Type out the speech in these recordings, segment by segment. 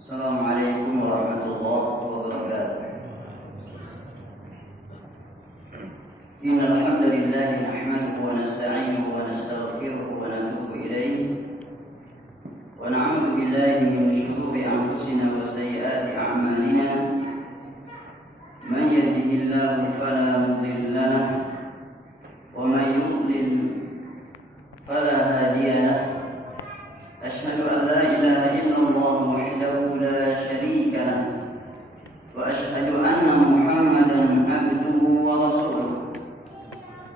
Assalamualaikum warahmatullahi wabarakatuh. Innal hamdalillah nahmaduhu wa nasta'inuhu wa nastaghfiruhu wa natubu ilayhi wa na'udzu billahi min shururi anfusina wa sayyiati a'malina. Man yahdihillahu fala mudilla lahu wa man yudlil fala hadiya lahu. Asyhadu an la ilaha illallah wahdahu la syarika lahu wa asyhadu anna Muhammadan abduhu wa rasuluh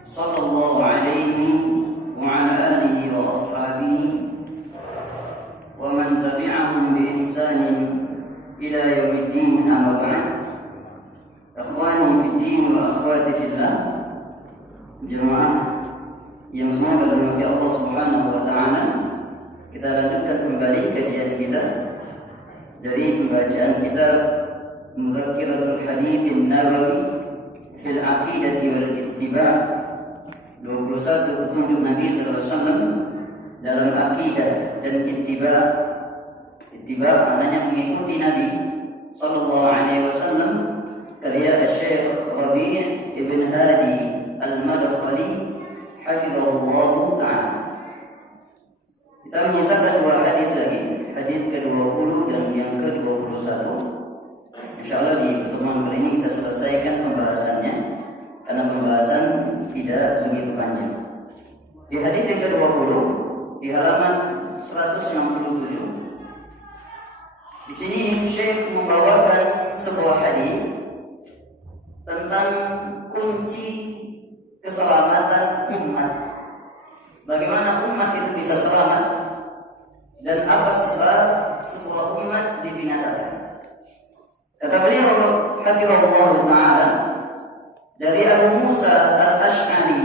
sallallahu alaihi wa ala alihi wa ashabihi wa man tabi'ahum bi ihsanin ila yaumiddin. Amma ba'd. Ikhwani fid din wa akhwati fillah, jemaah yang semoga dirahmati Allah Subhanahu wa taala, kita lanjutkan kembali kajian kita dari pembacaan kitab Mudzakkiratul Haditsin Nabawi fil Aqidati wal Ittiba', 21 petunjuk Nabi sallallahu alaihi wasallam dalam akidah dan ittiba'. Ittiba' maknanya mengikuti Nabi sallallahu alaihi wasallam, karya Syekh Rabi' ibn Hadi Al-Madkhali hafizahullah ta'ala. Kita menyisakan dua hadis lagi, hadis ke-20 dan yang ke-21. Insyaallah di pertemuan kali ini kita selesaikan pembahasannya, karena pembahasan tidak begitu panjang. Di hadis yang ke-20 di halaman 167, di sini Syekh membawakan sebuah hadis tentang kunci keselamatan umat. Bagaimana umat itu bisa selamat dan apa sebab sebuah umat dibinasakan. Kata beliau hafizahullah ta'ala, dari Abu Musa Al-Asy'ari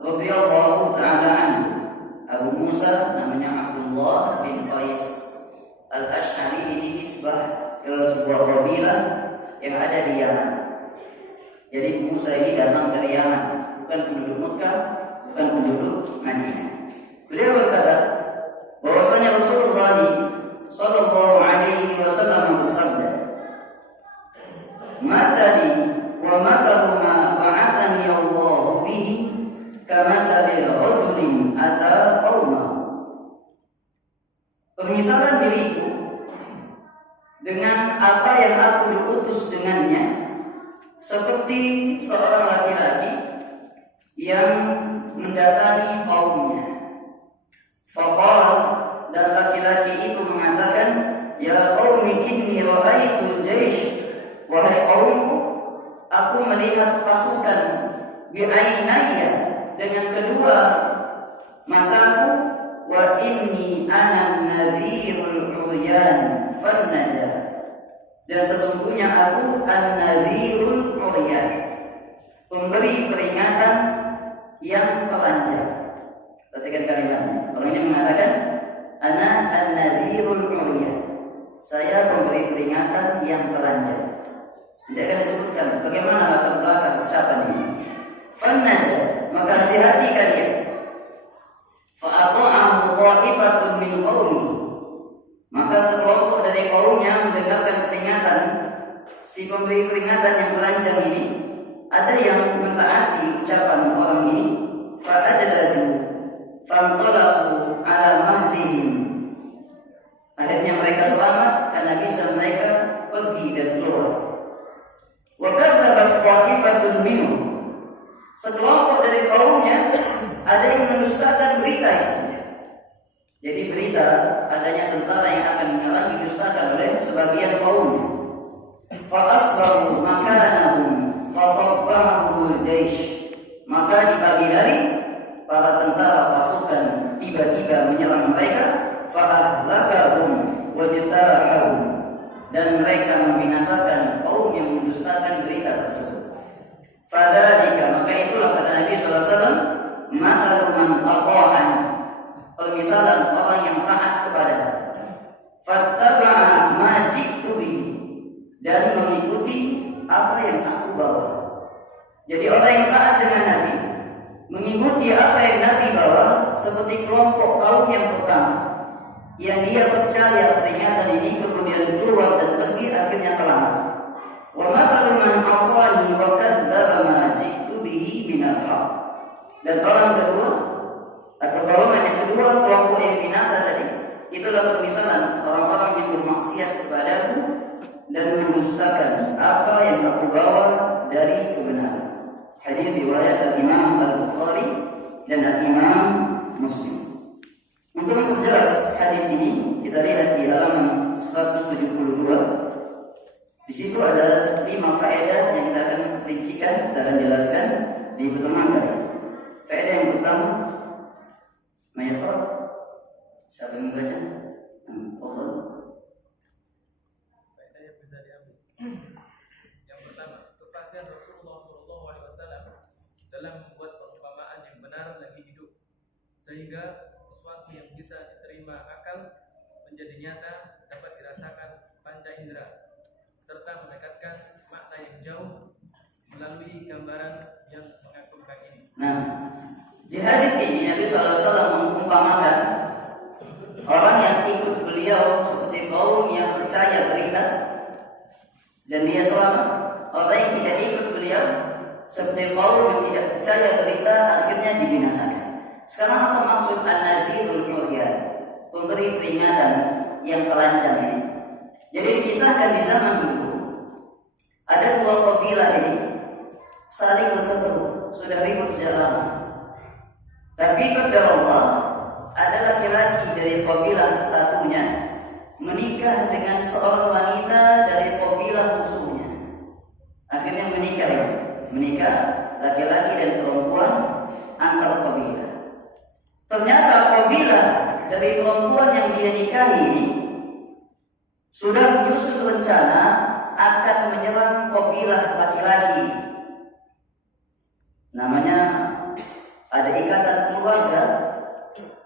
radhiyallahu ta'ala anhu. Abu Musa namanya Abdullah bin Qais Al-Asy'ari. Ini nisbah ke sebuah kabilah yang ada di Yaman. Jadi Abu Musa ini datang dari Yaman, bukan penduduk Mekah, bukan penduduk Madinah. Beliau berkata bahwasanya Rasulullah sallallahu alaihi wasallam bersabda, "Mathali wa mathalu ma ba'athani Allah bihi kamathali rajulin ata qaumahu." Permisalan diriku dengan apa yang aku diutus dengannya seperti seorang laki-laki yang mendatangi kaumnya. Faqala, dan laki-laki itu mengatakan, "Ya qaumi inni ra'aitul jaysh." Wahai kaumku, aku melihat pasukan bi'ainaya, dengan kedua mataku, wa inni ana nadhirul uryan fannaja, dan sesungguhnya aku an-nadhirul uryan, pemberi peringatan yang telanjang. Perhatikan kalimatnya. Orang ini mengatakan, ana an-nadhirul uryan, saya pemberi peringatan yang telanjang. Tidak akan disebutkan bagaimana latar belakang ucapan ini. Fannaja, maka hati-hati kalian. Fa'ata'ahu qa'ifatun min qaumi, maka sekelompok dari kaumnya mendengarkan peringatan si pemberi peringatan yang telanjang ini. Ada yang mentaati ucapan orang ini. Fa'adlaju fantalaqu ala mahdihim, akhirnya mereka selamat karena bisa mereka pergi dan keluar. Wa kadzabat qa'ifatun minhum, sekelompok dari kaumnya ada yang mendustakan berita ini. Jadi berita adanya tentara yang akan menyerang didustakan oleh sebagian kaumnya. Fa asbahu makanahum fasabbahumul jaysh, maka di pagi hari para tentara pasukan tiba-tiba menyerang mereka. Fa'ahlakahum wajtahahum, dan mereka membinasakan kaum yang mendustakan berita tersebut. Fadzalika, maka itulah kata Nabi sallallahu alaihi wasallam, mathalu man ata'ani, permisalan orang yang taat kepada, fattaba'a ma ji'tu bihi, dan mengikuti apa yang aku bawa. Jadi orang yang taat dengan Nabi, mengikuti apa yang Nabi bawa, yang dia percaya peringatan ini kemudian keluar dan pergi akhirnya selamat. Wa mathalu man asani wa kadzdzaba ma ji'tu bihi minal haq. Dan orang kedua atau golongan yang kedua, kelompok yang binasa tadi, itulah permisalan orang-orang yang bermaksiat kepadaku dan mendustakan apa yang aku bawa dari kebenaran. Hadis riwayat Al-Imam Al-Bukhari dan Al-Imam Muslim. Untuk memperjelas hadis ini, kita lihat di halaman 172. Di situ ada 5 faedah yang kita akan rincikan, kita akan jelaskan di pertemuan tadi. Faedah yang pertama, Mayaqra. Siapa yang membaca? Allah. Faedah yang bisa diambil. Yang pertama, kefasihan Rasulullah SAW dalam membuat perumpamaan yang benar lagi hidup, sehingga sesuatu yang bisa diterima akal menjadi nyata dapat dirasakan panca indera, serta mendekatkan makna yang jauh melalui gambaran yang mengagumkan ini. Nah, di hadis ini Nabi SAW mengumpamakan orang yang ikut beliau seperti kaum yang percaya berita dan dia selamat. Orang yang tidak ikut beliau seperti kaum yang tidak percaya berita akhirnya dibinasakan. Sekarang apa maksud an-nadhirul uryan? Pemberi peringatan yang telanjang ini. Jadi dikisahkan di zaman dulu ada 2 kabilah ini saling berseteru, sudah ribut sejak lama. Tapi pada Allah ada laki-laki dari kabilah satunya menikah dengan seorang wanita dari kabilah musuhnya. Akhirnya menikah laki-laki dan perempuan antar kabilah. Ternyata kabilah dari perempuan yang dia nikahi ini sudah menyusun rencana akan menyerang kabilah laki-laki. Namanya ada ikatan keluarga.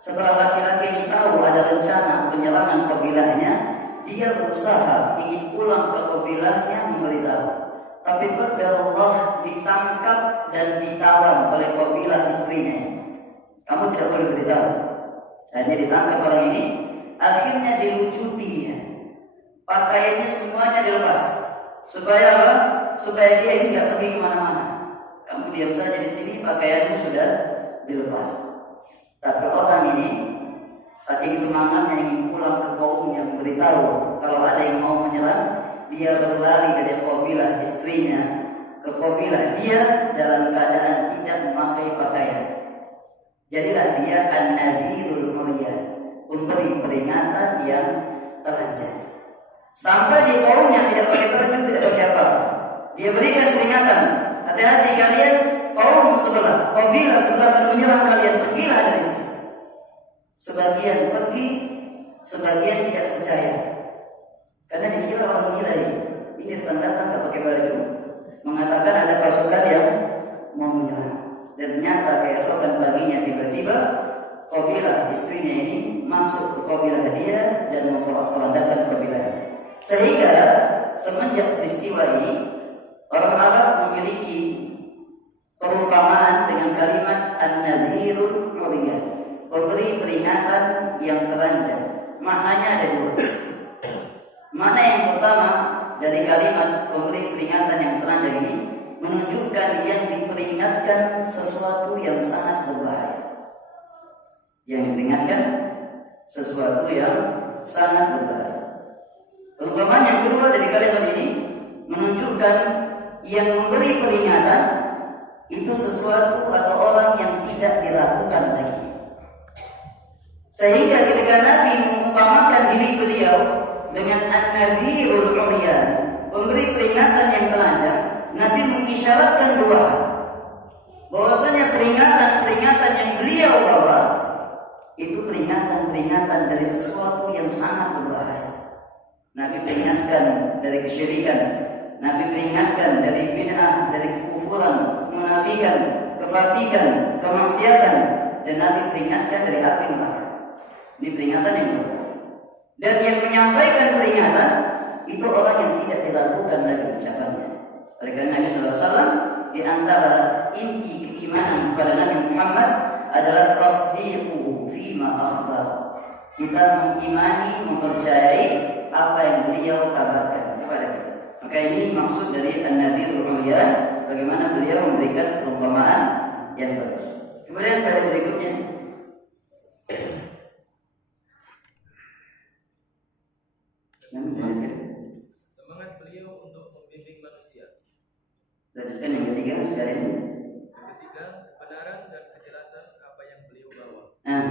Setelah laki-laki ini tahu ada rencana penyerangan kabilahnya, dia berusaha ingin pulang ke kabilahnya memberitahu. Tapi qadarullah ditangkap dan ditawan oleh kabilah istrinya. Kamu tidak boleh beritahu. Hanya ditangkap orang ini, akhirnya dilucuti dia. Pakaiannya semuanya dilepas. Supaya apa? Supaya dia ini tidak pergi kemana-mana. Kamu diam saja di sini, pakaianmu sudah dilepas. Tapi orang ini saking semangatnya ingin pulang ke kaumnya memberitahu kalau ada yang mau menyerang, dia berlari dari kabilah istrinya ke kabilah dia dalam keadaan tidak memakai pakaian. Jadilah dia an-nadhirul uryan, pemberi peringatan yang telanjang. Sampai di kaumnya tidak pakai baju, tidak pakai apa. Dia berikan peringatan, hati-hati kalian, kaum sebelah, kabilah sebelah akan menyerang kalian, pergilah dari sini. Sebagian pergi, sebagian tidak percaya. Karena dikira orang gila ini datang-datang tak pakai baju, mengatakan ada pasukan yang mau menyerang. Dan ternyata keesokan paginya tiba-tiba kabilah istrinya ini masuk ke kabilah dia dan memporak-porandakan kabilahnya. Sehingga semenjak peristiwa ini orang Arab memiliki perumpamaan dengan kalimat an-nadhirul uryan, pemberi peringatan yang telanjang. Maknanya ada 2. Makna yang pertama dari kalimat pemberi peringatan yang telanjang ini menunjukkan yang diperingatkan sesuatu yang sangat berbahaya. Yang diperingatkan sesuatu yang sangat berbahaya. Perumpamaan yang kedua dari kalimat ini menunjukkan yang memberi peringatan itu sesuatu atau orang yang tidak dilakukan lagi. Sehingga ketika Nabi mengumpamakan diri beliau dengan an-nadhirul uryan, memberi peringatan yang telanjang, Nabi mengisyaratkan 2 hal. Bahwasanya peringatan-peringatan yang beliau bawa itu peringatan-peringatan dari sesuatu yang sangat berbahaya. Nabi peringatkan dari kesyirikan, Nabi peringatkan dari bid'ah, dari kekufuran, kemunafikan, kefasikan, kemaksiatan, dan Nabi peringatkan dari api neraka. Ini peringatan yang berbahaya. Dan yang menyampaikan peringatan itu orang yang tidak dilakukan lagi ucapannya. Oleh karena Nabi SAW di antara inti keimanan kepada Nabi Muhammad adalah tasdiquhu fima akhbar. kita mengimani, mempercayai apa yang beliau kabarkan kepada kita. Maka ini maksud dari An-Nadhirul Ulyan, bagaimana beliau memberikan perumpamaan yang bagus. Kemudian pada berikutnya, semangat beliau untuk membimbing manusia. Lanjutkan yang ketiga sekalian. Yang ketiga, kebenaran dan kejelasan apa yang beliau bawa. Nah,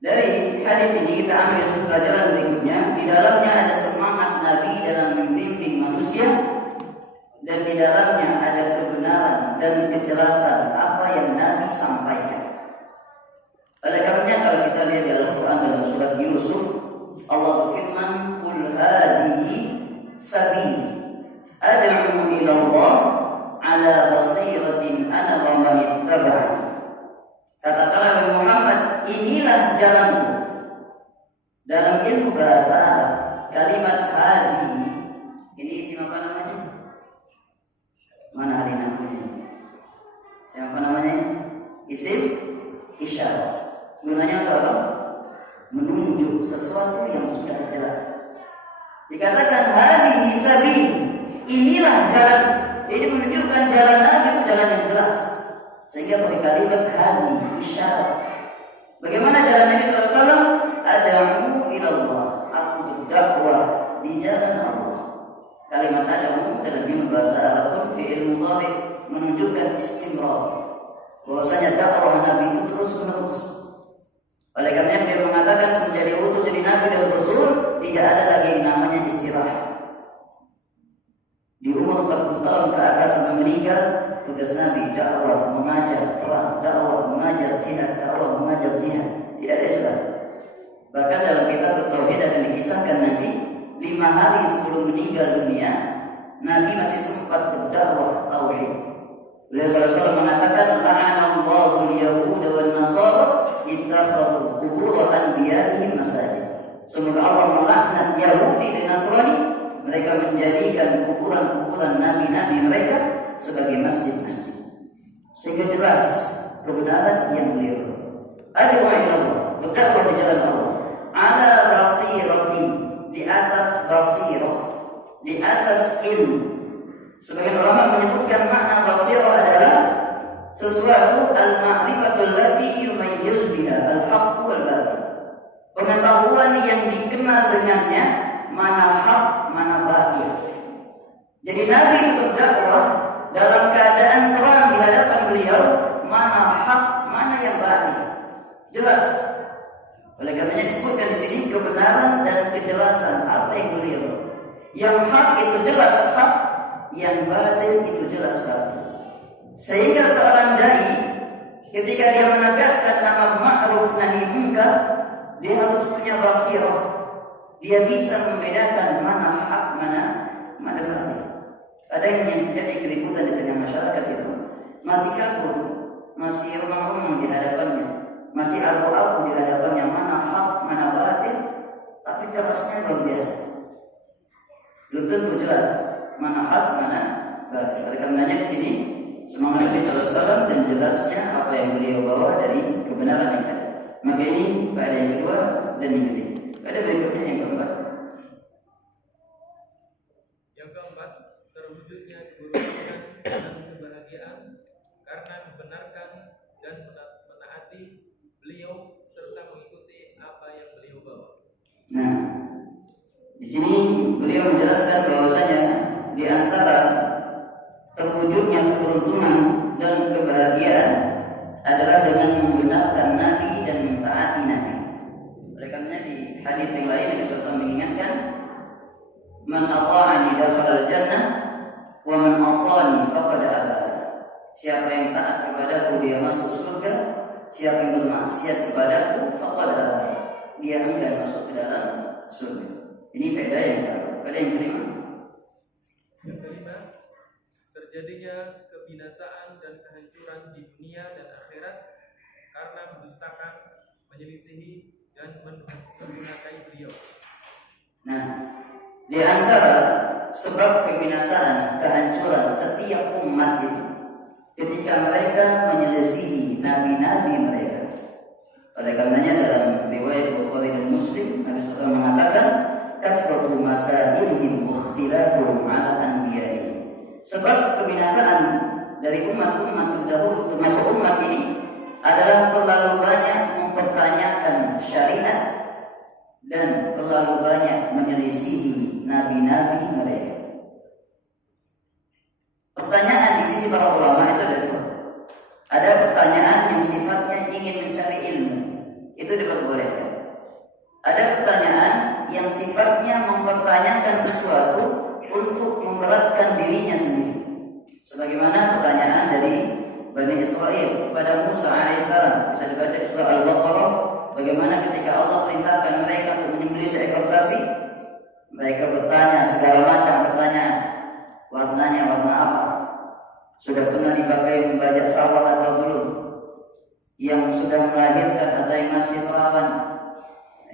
dari hadis ini kita ambil pelajaran berikutnya. Di dalamnya ada semangat Nabi dalam membimbing manusia, dan di dalamnya ada kebenaran dan kejelasan apa yang Nabi sampaikan. Oleh karenanya kalau kita lihat di Al-Quran dalam surat Yusuf, Allah berfirman, "Qul hadhihi sabili ad'u ila Allah ala basiratin ana wa man ittaba'ani." Katakanlah Muhammad, inilah jalanku. Dalam ilmu bahasa Arab, kalimat hadhihi ini isim apa namanya? Mana hari namanya? Siapa namanya? Isim isyarat. Gunanya untuk apa? Menunjuk sesuatu yang sudah jelas. Dikatakan hadhihi sabili, inilah jalan. Ini menunjukkan jalan Nabi itu jalan yang jelas. Sehingga pakai kalimat hadhihi isyarat. Bagaimana jalan Nabi SAW? Ad'u ila Allah, aku berdakwah di jalan Allah. Kalimat ad'u dalam ilmu bahasa Arab pun fi'il mudhari menunjukkan istimrar, bahwasanya dakwah Nabi itu terus menerus. Oleh karena beliau mengatakan semenjak diutus jadi Nabi dan Rasul, tidak ada lagi yang namanya istirahat. Di umur 40 tahun ke atas sampai meninggal, tugas Nabi dakwah, mengajar, terang, dakwah, mengajar, jihad, dakwah, mengajar, jihad. Tidak ada istilah. Bahkan dalam kitab Tauhid akan dikisahkan nanti 5 hari sebelum meninggal dunia, Nabi masih sempat berdakwah tauhid. Beliau SAW mengatakan, "La'anallahu al-yahuda wan nasara ittakhadhu qubur anbiya'ihim masajid." Semoga Allah melaknat Yahudi dan Nasrani, mereka menjadikan kuburan-kuburan nabi-nabi mereka sebagai masjid-masjid. Sehingga jelas kebenaran yang beliau. Ad'u ila Allah, berdakwah di jalan Allah. Ala basiratin, di atas basirah, di atas ilmu. Sebagian ulama menyebutkan makna basirah adalah sesuatu al-ma'rifatul lati yumayyiz biha al-haqq wal batil. Pengetahuan yang dikenal dengannya mana hak, mana batil. Jadi Nabi itu berdakwah dalam keadaan terang di hadapan beliau, mana hak, mana yang batil. Jelas. Oleh karenanya disebutkan di sini kebenaran dan kejelasan apa yang beliau. Yang hak itu jelas hak, yang batil itu jelas batil. Sehingga seorang dai ketika dia menegakkan amar ma'ruf nahi munkar, dia harus punya basirah. Dia bisa membedakan mana hak, mana batil. Ada yang terjadi keributan di tengah masyarakat itu masih kabur, masih remang-remang di hadapannya, masih abu-abu di hadapannya mana hak, mana batil, tapi kerasnya luar biasa. Belum tentu jelas mana hak, mana batil. Oleh karenanya di sini semangat Nabi SAW dan jelasnya apa yang beliau bawa dari kebenaran yang ada. Maka ini pada yang kedua dan yang ketiga. Pada berikutnya yang keempat. Yang keempat, terwujudnya keberuntungan dan kebahagiaan karena membenarkan dan menaati beliau serta mengikuti apa yang beliau bawa. Nah, di sini beliau menjelaskan bahwasanya di antara terwujudnya keberuntungan dan kebahagiaan adalah dengan membenarkan Nabi dan mentaati Nabi. Oleh karenanya di hadis yang lain Nabi SAW mengingatkan, "Man ata'ani dakhala al-jannah wa man asani faqad aba." Siapa yang taat kepadaku dia masuk surga, siapa yang bermaksiat kepadaku faqad aba, dia enggan masuk ke dalam surga. Ini faedah yang kedua. Faedah yang kelima. Yang kelima, terjadinya kebinasaan dan kehancuran di dunia dan akhirat karena mendustakan, menyelisihi dan mendurhakai beliau. Nah, di antara sebab kebinasaan, kehancuran setiap umat itu ketika mereka menyelisihi nabi-nabi mereka, Oleh karenanya dalam riwayat Bukhari dan Muslim, Nabi SAW mengatakan, "Kathratu masailihim ikhtilafuhum 'ala anbiya'ihim." Sebab kebinasaan dari umat-umat terdahulu termasuk umat ini adalah terlalu banyak mempertanyakan syariat dan terlalu banyak menyelisihi nabi-nabi mereka. Pertanyaan di sisi para ulama itu ada dua. Ada pertanyaan yang sifatnya ingin mencari ilmu, itu diperbolehkan. Ada pertanyaan yang sifatnya mempertanyakan sesuatu untuk memberatkan dirinya sendiri. Sebagaimana pertanyaan dari Bani Israel kepada Musa alaihissalam, bisa dibaca di surah Al-Baqarah, bagaimana ketika Allah perintahkan mereka untuk menyembelih seekor sapi, mereka bertanya segala macam pertanyaan. Warnanya warna apa? Sudah pernah dipakai membajak sawah atau belum? Yang sudah melahirkan atau yang masih perawan?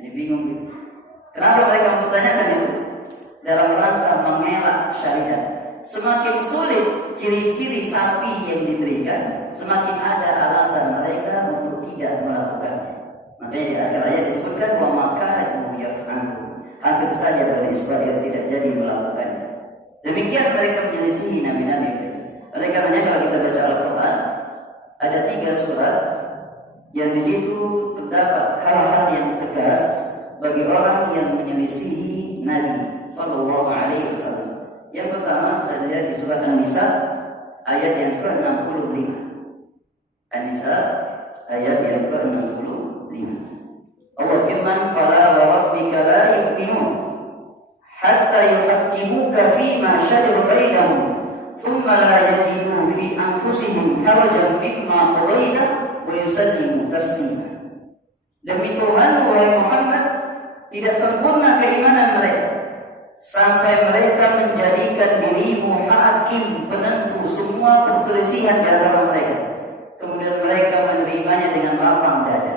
Ini bingung. Kenapa mereka mempertanyakan itu? Dalam rangka mengelak syariat. Semakin sulit ciri-ciri sapi yang diberikan, semakin ada alasan mereka untuk tidak melakukannya. Makanya di akhir ayat disebutkan wa makanu yaf'alu. Hampir saja Bani Israil tidak jadi melakukannya. Demikian mereka menyelisihi nabi-nabi. Oleh karenanya kalau kita baca Al-Quran, ada 3 surat yang di situ terdapat hal-hal yang tegas bagi orang yang menyelisihi Nabi Sallallahu Alaihi Wasallam. Yang pertama saya lihat di surat An-Nisa ayat yang ke-65. An-Nisa ayat yang ke-65. Allah firman, "Fala wa rabbika la yu'minun hatta yuhaqqimuka fima shajara bainahum, thumma la yajidu fi anfusihim harajan mimma qadaita wa yusallimu taslima." Demi Tuhan, wahai Muhammad, tidak sempurna keimanan mereka sampai mereka menjadikan dirimu hakim penentu semua perselisihan di antara mereka, kemudian mereka menerimanya dengan lapang dada.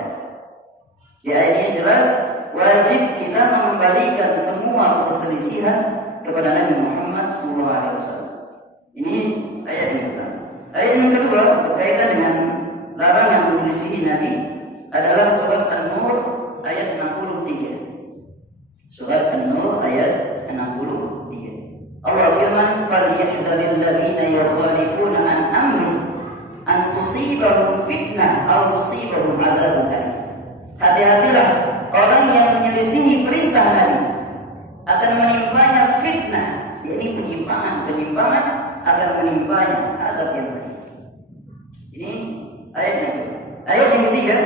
Di ayat ini jelas wajib kita mengembalikan semua perselisihan kepada Nabi Muhammad SAW. Ini ayat yang pertama. Ayat yang kedua berkaitan dengan larangan menyelisihi Nabi adalah surat An-Nur ayat 63. Surat An-Nur ayat 63. Allah firman, "Falyahdharil ladzina yukhalifuna an amri an tusibahum fitnah aw tusibahum adzabun alim." Hati-hatilah orang yang menyelisihi perintah Nabi, akan menimpanya fitnah, yakni penyimpangan akan menimpanya azab yang pedih. Ini ayat yang kedua. Ayat yang ketiga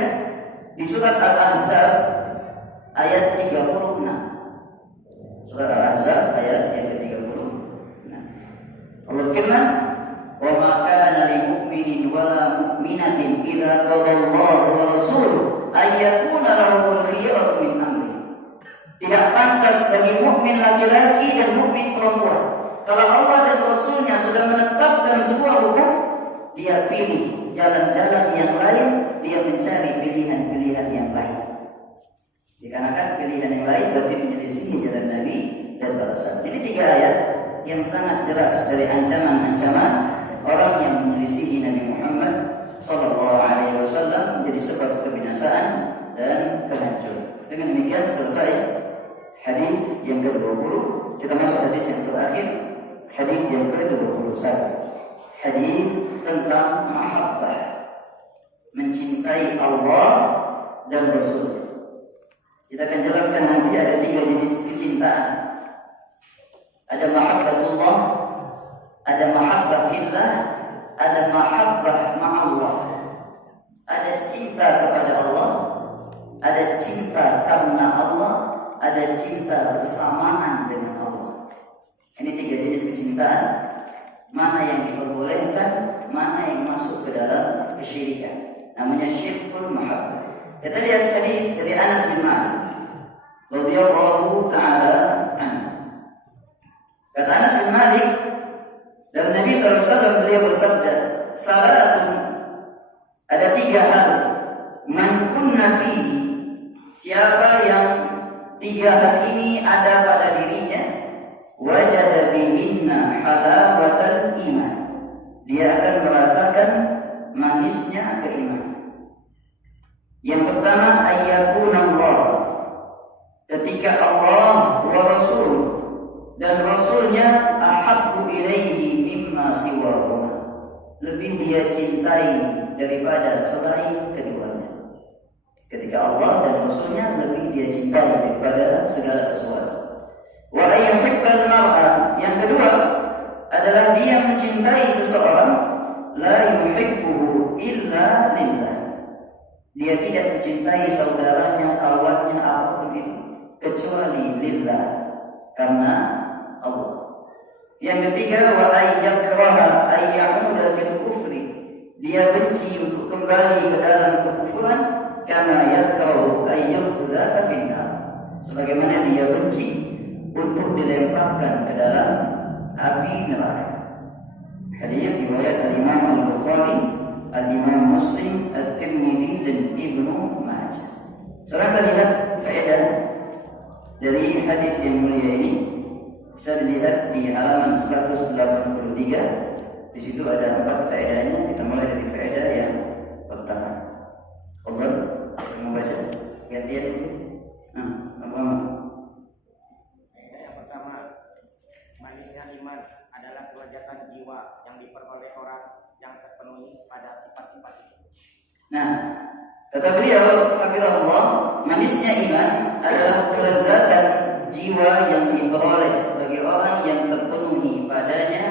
di surat Al-Ahzab ayat 36. Surat Al-Ahzab ayat yang ke-36. Allah firman, "Wa ma kana lil mu'minin wa la mu'minatin idza qadallahu wa rasuluhu ay yakuna lahumul khiyaratu min amri." Tidak pantas bagi mukmin laki-laki dan mukmin perempuan, kalau Allah dan Rasulnya sudah menetapkan sebuah hukum, dia pilih jalan-jalan yang lain, dia mencari pilihan-pilihan yang lain. Dikarenakan pilihan yang lain berarti menyelisihi jalan Nabi dan para sahabat. Ini 3 ayat yang sangat jelas dari ancaman-ancaman orang yang menyelisihi Nabi Muhammad Sallallahu Alaihi Wasallam menjadi sebab kebinasaan dan kehancuran. Dengan demikian selesai hadis yang ke-20. Kita masuk hadis yang terakhir, hadis yang ke-21. Hadis tentang mahabbah, mencintai Allah dan Rasul. Kita akan jelaskan nanti ada 3 jenis kecintaan. Ada mahabbatullah, ada mahabbah fillah, ada mahabbah ma'allah. Ada cinta kepada Allah, ada cinta karena Allah, ada cinta bersamaan dengan Allah. Ini 3 jenis kecintaan. Mana yang diperbolehkan, mana yang masuk ke dalam kesyirikan. Namanya syirkul mahabbah. Kita lihat hadis dari Anas bin Malik radhiyallahu taala anhu. Kata Anas bin Malik, dari Nabi SAW beliau bersabda, "Salasun," ada 3 hal, man kunna fi, siapa yang 3 hal ini ada pada dirinya, wajada bihinna halawatal iman, dia akan merasakan manisnya keimanan. Yang pertama, ayyakunallah, ketika Allah wa Rasul dan Rasulnya ahabbu ilaihi mimma siwahuma, lebih dia cintai daripada selain keduanya. Ketika Allah dan Rasulnya lebih dia cintai daripada segala sesuatu. Wa ayyuhibbal mar'a, yang kedua adalah dia mencintai seseorang la yuhibbuhu illa lillah. Dia tidak mencintai saudaranya, kawannya, apapun itu kecuali lillah, karena Allah. Yang ketiga, wa ayyakraha ayyauda fil kufri, dia benci untuk kembali ke dalam kekufuran, kama yakrahu ayyuqdhafa fin nar, sebagaimana dia benci untuk dilemparkan ke dalam api neraka. Hadis riwayat Al-Imam Al-Bukhari, Al-Imam Muslim, At-Tirmidzi dan Ibnu Majah. Sekarang kita lihat faedah dari hadis yang mulia ini. Bisa dilihat di halaman 183. Di situ ada 4 faedahnya. Kita mulai dari faedah yang pertama. Allah mau baca gantian dulu. Apa? Yang pertama, manisnya iman adalah kelezatan jiwa yang diperoleh orang yang terpenuhi pada sifat-sifat ini. Nah, kata beliau, hafizahullah, manisnya iman adalah kelezatan jiwa yang diperoleh bagi orang yang terpenuhi padanya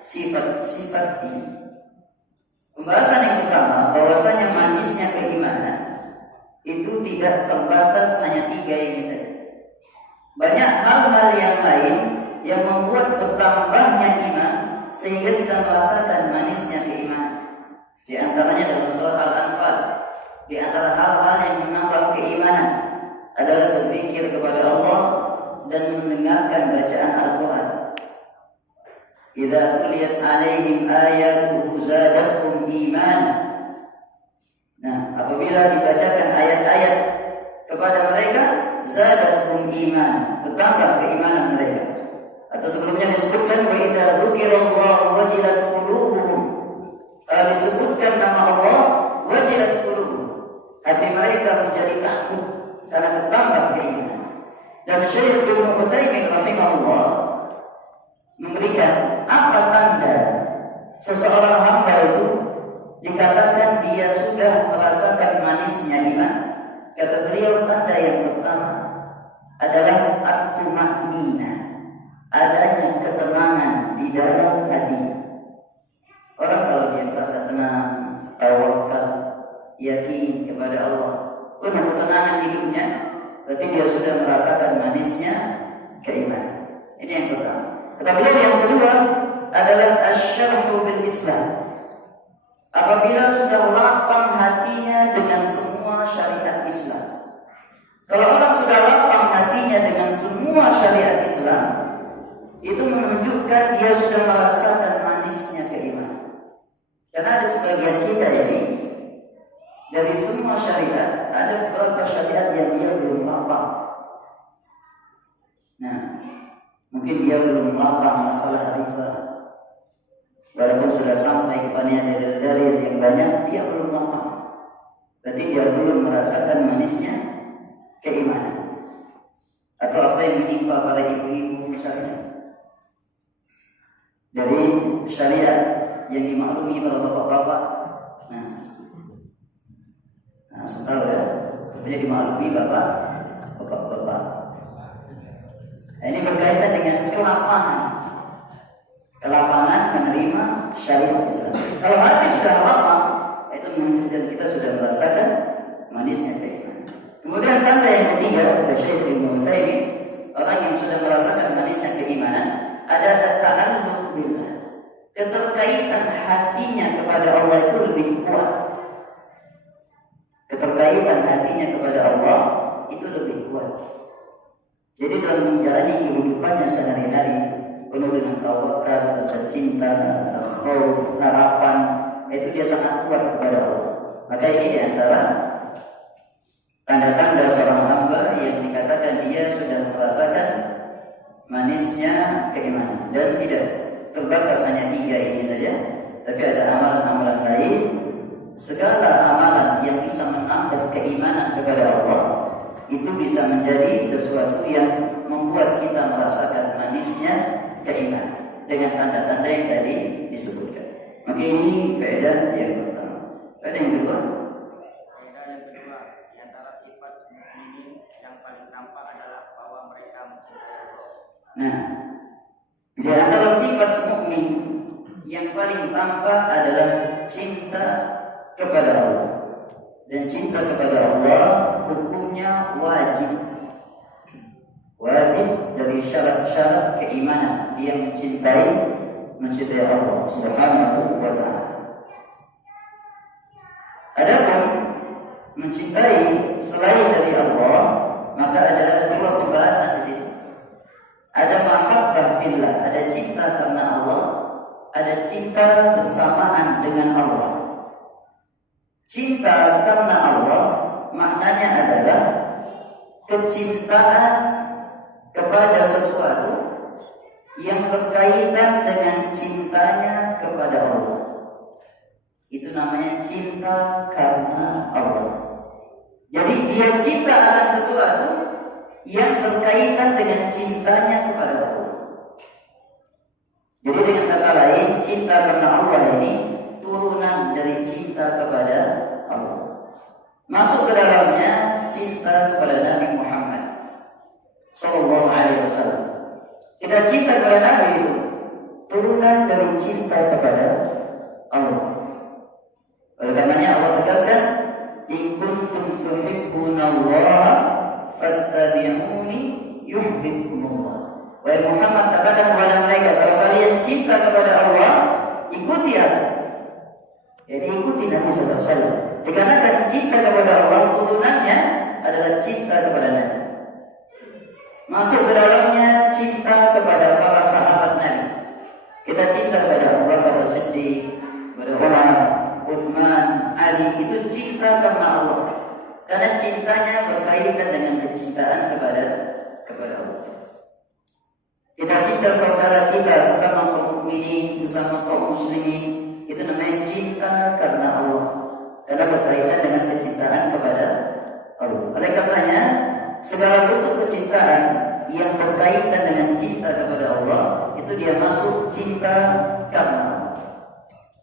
sifat-sifat ini. Pembahasan yang pertama, bahwasanya manisnya keimanan itu tidak terbatas hanya 3 ini saja. Banyak hal-hal yang lain yang membuat bertambahnya iman sehingga kita merasakan manisnya keimanan. Di antaranya dalam surah Al-Anfal, di antara hal-hal yang menambah keimanan adalah berzikir kepada Allah dan mendengarkan bacaan Al-Quran. Idza tuliyat alaihim ayatuhu zadatuhum imana. Nah, apabila dibacakan ayat-ayat kepada mereka, zadatuhum iman, bertambah keimanan mereka. Atau sebelumnya disebutkan wa idza dzukirallahu wajilat qulubuhum, kalau disebutkan nama Allah wajilat qulubuhum, hati mereka menjadi takut karena bertambah keimanan. Dan Syekh Ibnu Utsaimin rahimahullah memberikan apa tanda seseorang hamba itu dikatakan dia sudah merasakan manisnya iman. Kata beliau, tanda yang pertama adalah at-tuma'ninah, adanya ketenangan di dalam hati. Orang kalau dia merasa tenang, tawakal, yakin kepada Allah, penuh ketenangan hidupnya, berarti dia sudah merasakan manisnya keimanan. Ini yang pertama. Kata beliau yang kedua adalah asyarhu bil Islam. Apabila sudah lapang hatinya dengan semua syariat Islam. Kalau orang sudah lapang hatinya dengan semua syariat Islam, itu menunjukkan dia sudah merasakan manisnya keimanan. Karena ada sebagian kita ini dari semua syariat, ada beberapa syariat yang dia belum lapang. Nah, mungkin dia belum lapang masalah riba. Walaupun sudah sampai kepadanya dalil-dalil yang banyak, dia belum lapang. Berarti dia belum merasakan manisnya keimanan. Atau apa yang menimpa para ibu-ibu misalnya dari syariat yang dimaklumi para bapak-bapak. Nah, sebentar ya, sebenarnya dimaklumi bapak-bapak. Nah, ini berkaitan dengan kelapangan menerima syariat Islam. Kalau hati sudah lapang, itu menunjukkan kita sudah merasakan manisnya keimanan. Kemudian tanda yang ketiga, kata Syekh Ibnu Utsaimin, orang yang sudah merasakan manisnya keimanan ada ta'alluq billah. Keterkaitan hatinya kepada Allah itu lebih kuat. Keterkaitan hatinya kepada Allah itu lebih kuat. Jadi dalam menjalani kehidupannya sehari-hari penuh dengan tawakal, rasa cinta, rasa khauf, harapan, itu dia sangat kuat kepada Allah. Maka ini diantara tanda-tanda seorang hamba yang dikatakan dia sudah merasakan manisnya keimanan. Dan tidak terbatas hanya 3 ini saja, tapi ada amalan-amalan lain segala amalan yang bisa menambah keimanan kepada Allah itu bisa menjadi sesuatu yang membuat kita merasakan manisnya keimanan dengan tanda-tanda yang tadi disebutkan. Maka ini faedah yang pertama. Faedah yang kedua, di antara sifat mukminin yang paling tampak adalah bahwa mereka mencintai Allah. nah, di antara sifat mukmin yang paling tampak adalah cinta kepada Allah. Dan cinta kepada Allah hukumnya wajib. Wajib dari syarat-syarat keimanan dia mencintai Allah Subhanahu wa ta'ala. Adapun mencintai selain dari Allah, maka ada dua pembahasan di situ. Ada mahabbah fillah, ada cinta karena Allah, ada cinta bersamaan dengan Allah. Cinta karena Allah maknanya adalah kecintaan kepada sesuatu yang berkaitan dengan cintanya kepada Allah. Itu namanya cinta karena Allah. Jadi dia cinta akan sesuatu yang berkaitan dengan cintanya kepada Allah. Jadi dengan kata lain, cinta karena Allah ini turunan dari cinta kepada Allah. Masuk ke dalamnya cinta kepada Nabi Muhammad Sallallahu Alaihi Wasallam. Kita cinta kepada Nabi itu turunan dari cinta kepada Allah. Oleh karenanya Allah tegaskan, "In kuntum tuhibbunallaha fattabi'uni yuhibbukumullah." Wahai Muhammad, katakan kepada mereka, kalau kalian cinta kepada Allah, ikuti aku. Jadi ikuti Nabi sallallahu alaihi wasallam. Dikarenakan cinta kepada Allah turunannya adalah cinta kepada Nabi. Masuk ke dalamnya cinta kepada para sahabat Nabi. Kita cinta kepada Abu Bakar As-Siddiq, kepada Umar, Utsman, Ali, itu cinta karena Allah. Karena cintanya berkaitan dengan kecintaan kepada Allah. Kita cinta saudara kita, sesama kaum mukminin, sesama kaum muslimin, itu namanya cinta karena Allah. Karena berkaitan dengan kecintaan kepada Allah. Oleh karenanya, segala bentuk kecintaan yang berkaitan dengan cinta kepada Allah itu dia masuk cinta karena Allah.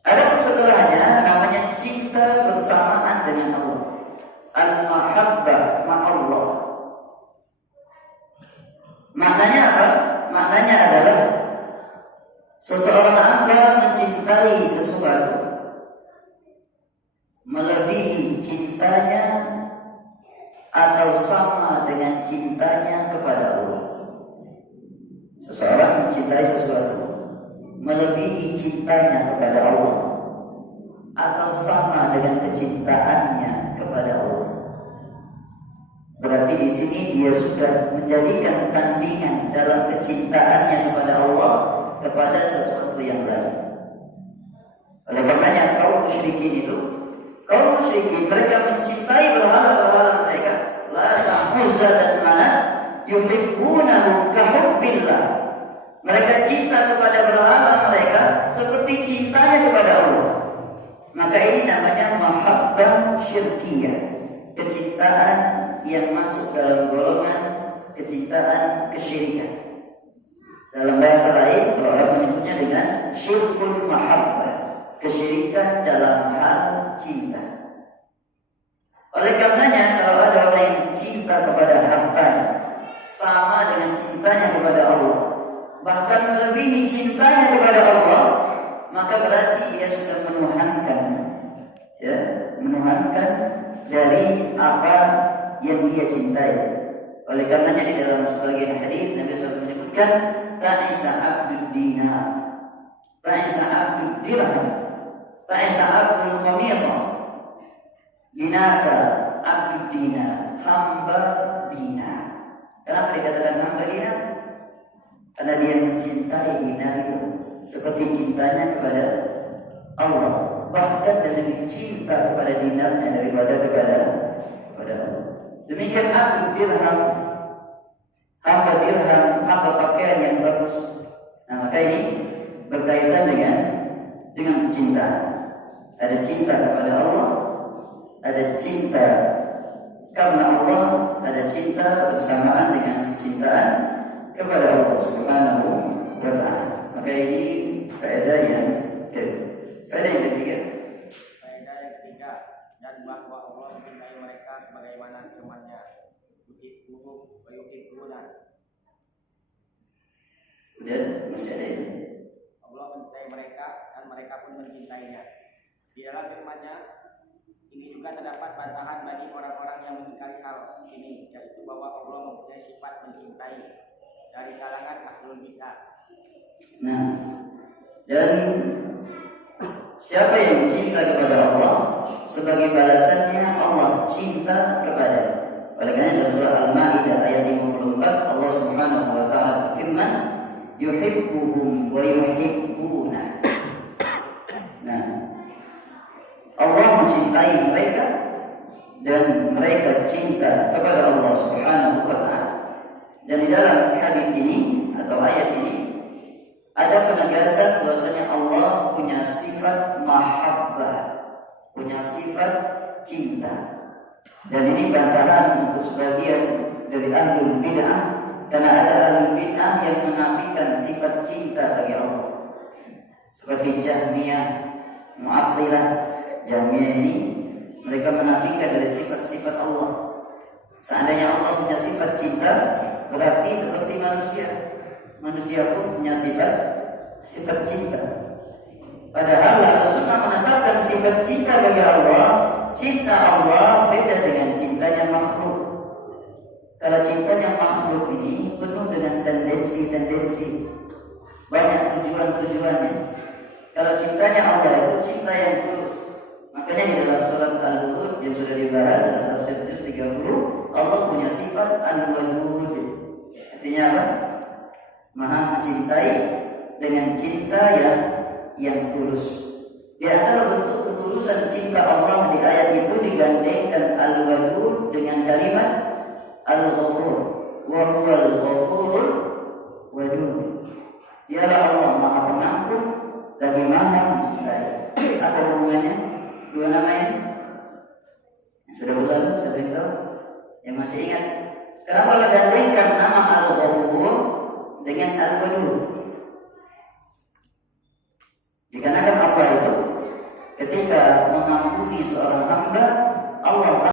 Adapun setelahnya namanya cinta bersamaan dengan Allah. Al-mahabbah ma'allah. Maknanya apa? Maknanya adalah seseorang hamba mencintai sesuatu melebihi cintanya atau sama dengan cintanya kepada Allah. Seseorang mencintai sesuatu melebihi cintanya kepada Allah atau sama dengan kecintaannya kepada Allah. Berarti di sini dia sudah menjadikan tandingan dalam kecintaannya kepada Allah kepada sesuatu yang lain. Oleh karenanya kaum musyrikin mereka mencintai berhala-berhala mereka. La Uzza dan Manat yuhibbunahum kahubbillah. Mereka cinta kepada berhala mereka seperti cintanya kepada Allah. Maka ini namanya mahabbah syirkiyah, kecintaan yang masuk dalam golongan kecintaan kesyirikan. Dalam bahasa lain, kalau orang menyebutnya dengan syirkul mahabbah, kesyirikan dalam hal cinta. Oleh karenanya, kalau ada orang yang cinta kepada harta sama dengan cintanya kepada Allah, bahkan melebihi cintanya kepada Allah, maka berarti dia sudah menuhankan dari apa yang dia cintai. Oleh karenanya di dalam sebagian hadis Nabi SAW menyebutkan, ta'isa abdud dinar, ta'isa abdud dirham, ta'isa abdul khamisah, binasa abdud dinar, hamba dinar. Kenapa dikatakan hamba dinar? Karena dia mencintai dinar itu seperti cintanya kepada Allah, bahkan dia lebih cinta kepada dinarnya daripada kepada Allah. Demikian abdul dirham, hamba dirham, hamba pakaian yang bagus. Nah, maka ini berkaitan dengan cinta. Ada cinta kepada Allah, ada cinta karena Allah, ada cinta bersamaan dengan kecintaan kepada Allah Subhanahu wa Ta'ala. Maka ini faedah yang ketiga. Faedah yang ketiga, dan bahwa Allah mencintai mereka sebagaimana firman-Nya, yuhibbuhum wa yuhibbuna. Kemudian masih ada ini. Allah mencintai mereka dan mereka pun mencintainya. Di dalam firman-Nya ini juga terdapat bantahan bagi orang-orang yang mengingkari hal ini, yaitu bahwa Allah mempunyai sifat mencintai dari kalangan ahlul bidah. Nah, dan siapa yang cinta kepada Allah, sebagai balasannya Allah cinta kepada. Oleh karena dalam surah Al-Maidah ayat 54 Allah Subhanahu wa Ta'ala berfirman, yuhibbuhum wa yuhibbuna. Nah, Allah mencintai mereka dan mereka cinta kepada Allah Subhanahu wa Ta'ala. Dan di dalam hadis ini atau ayat ini ada penegasan bahwasanya Allah punya sifat mahabbah, punya sifat cinta. Dan ini bantahan untuk sebagian dari ahlul bid'ah, karena ada ahlul bid'ah yang menafikan sifat cinta bagi Allah. Seperti Jahmiyah, Mu'attilah. Jahmiyah ini mereka menafikan dari sifat-sifat Allah. Seandainya Allah punya sifat cinta, berarti seperti manusia. Manusia pun punya sifat cinta. Padahal Rasulullah menetapkan sifat cinta bagi Allah. Cinta Allah beda dengan cintanya makhluk. Kalau cintanya makhluk ini penuh dengan tendensi-tendensi, banyak tujuan-tujuannya. Kalau cintanya Allah itu cinta yang tulus. Makanya di dalam surat Al-Buruj yang sudah dibahas dalam tafsir juz 30, Allah punya sifat Al-Wadud. Artinya apa? Maha mencintai dengan cinta yang tulus. Di antara bentuk ketulusan cinta Allah di ayat itu digandengkan Al-Wadud dengan kalimat Al-Ghafur. Wa huwal Ghafurul Wadud. Dialah Allah Maha Pengampun lagi Maha mencintai. Apa hubungannya dua nama ini? Sudah berlalu, saya beritahu. Yang masih ingat, kenapa digandengkan nama Al-Ghafur